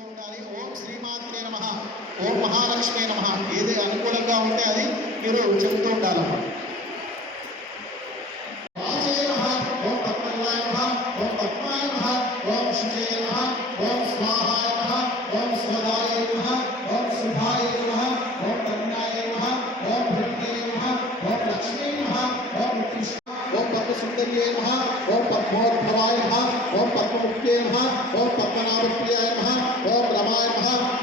ఉండాలి ఓం శ్రీమాత్రే నమ ఓం మహాలక్ష్మి నమ ఏది అనుకూలంగా ఉంటే అది మీరు చెబుతూ ఉండాలమ్మా వాచే నమః, ఓం పద్మనాయ నమః, ఓం పద్మాయ నమః, ఓం శుచే నమః,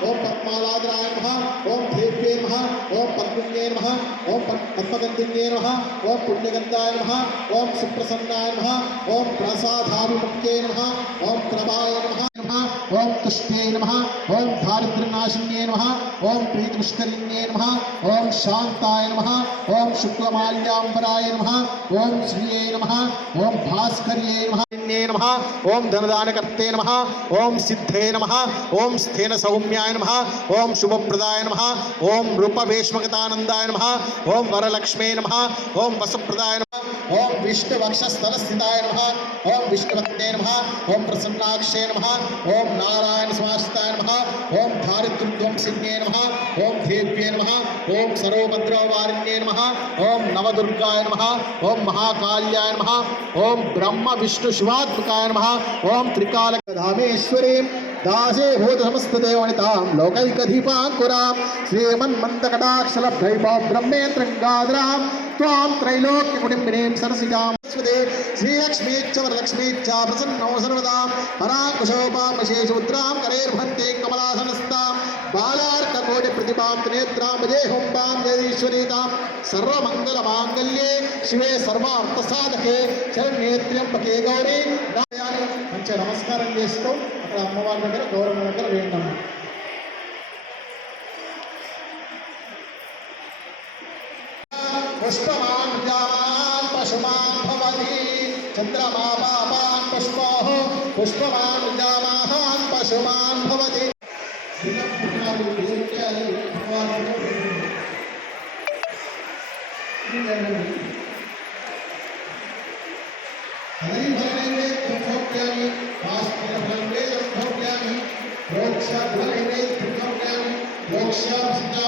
ओम पद्मालादराय नमः, ओम भेद्ये नमः, ओम पद्मिन्ये नमः, ओम पद्मगंधिन्ये नमः, ओम पुण्यगंधाय नमः, ओम सुप्रसन्नाय नमः, ओम प्रसादाभिमुख्ये नमः, ओम क्रमाय नमः। नमः ओम तुष्टे नम ओं धारित्रनाशिन्ये नम ओं प्रीतपुष्करिण्ये नम ओं शांताय नम ओं शुक्लमाल्याम्बराय नम ओम श्रिये नम ओम भास्कर्ये नम नमः ओम धनदानकर्ते नमः ओम सिद्धे नम ओम स्थेन सौम्याय नम ओं शुभप्रदाय नम ओम रूपवेश्मकतानंदाय नम ओं वरलक्ष्मे नम ओं वसप्रदाय नम ओम विष्णु वक्षस्थल स्थिताय नमः ओम विष्णुभक्ते नमः ओम प्रसन्नाक्षे नमः ओम नारायण स्वास्थाय नमः ओम धारितृत्वं सिद्धे नमः ओम देव्ये नमः ओम सर्वभद्रवारिण्ये नमः ओम नवदुर्गाय नमः ओम महाकाल्याय नमः ओम ब्रह्म विष्णु शिवात्मकाय नमः ओम त्रिकालधामेश्वरीं दासे भूतसमस्तदेवनितां लोकैकधीपाङ्कुरां श्रीमन्मन्दकटाक्षलभ्यैव ब्रह्मेन्द्रङ्गाधराम् त्वां त्रैलोक्यपुटिं विनेयं सरसिजां सरस्वते श्रीलक्ष्मीच्च वरलक्ष्मीच्च प्रसन्नो सर्वदां पराकुशोपामशेषमुद्रां करेर्भन्ते कमलासनस्तां बालार्ककोटिप्रतिभां त्रिनेत्रां विजेहुम्बां जयीश्वरीतां सर्वमङ्गलमाङ्गल्ये शिवे सर्वार्थसाधके शरण्येत्र्यम्बके गौरी పంచే నమస్కారం చేస్తూ అక్కడ అమ్మవారి దగ్గర గౌరమ్మ దగ్గర వేయండి पुष्पवान् विद्यावान् पशुमान् भवति चन्द्रमा पापान् पुष्पोः पुष्पवान् विद्यावान् पशुमान् भवति मोक्ष मोक्ष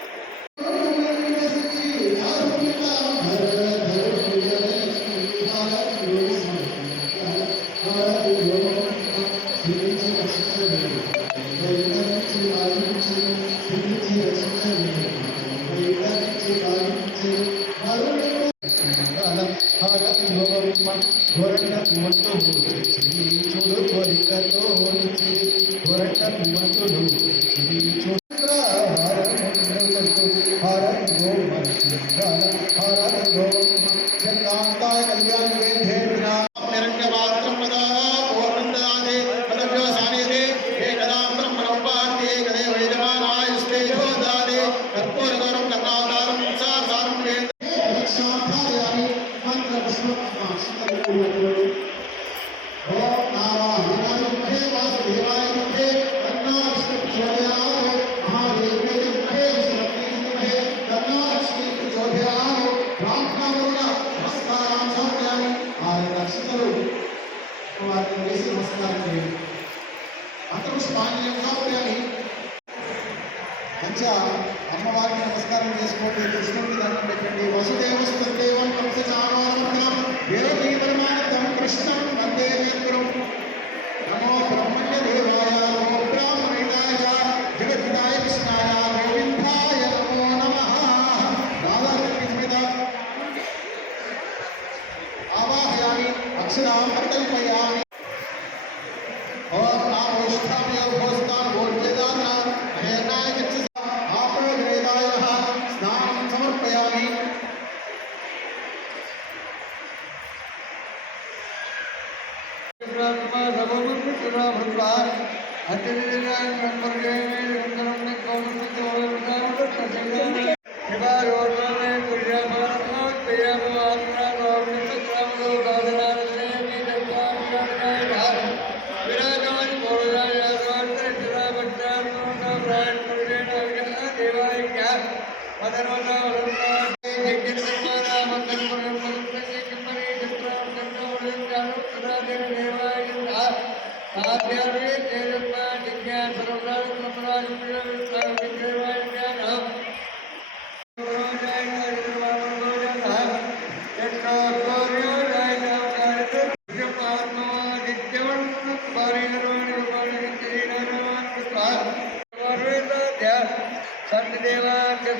হারাতি ভগরূপা ঘোরণা কুমন্ত শ্রী চোর পরিকাত শ্রী ঘোরণা কুমন্ত শ্রী চোর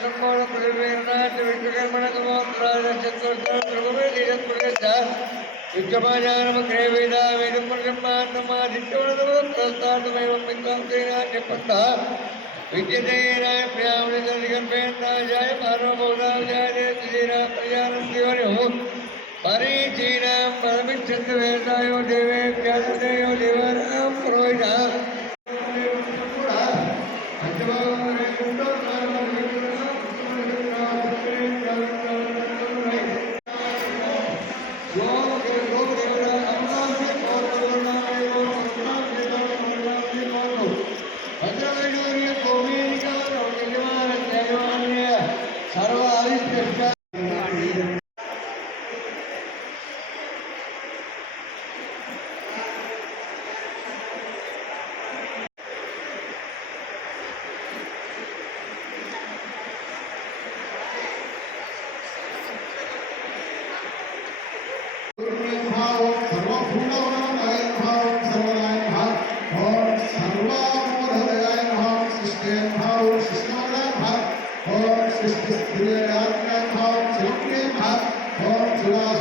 ಸಂಪೂರ್ಣ ಪ್ರವೇಶ ವಿಜ್ಞಾನ ಮಾಡಲು ಮಾತ್ರ ಚತುರ್ಥ ಪ್ರವೇಶ വിദ്യതേനായ പ്രയാമണികർഭേന്ദ്രാജായ പാർവബോധാവജായ ശ്രീരാമയാനം ദിവനവും പരീചീനാം പരമിച്ഛന്ദ്രവേദായോ ദേവേഭ്യാസതയോ ദേവ শুক্রে ভাত ফল চূড়া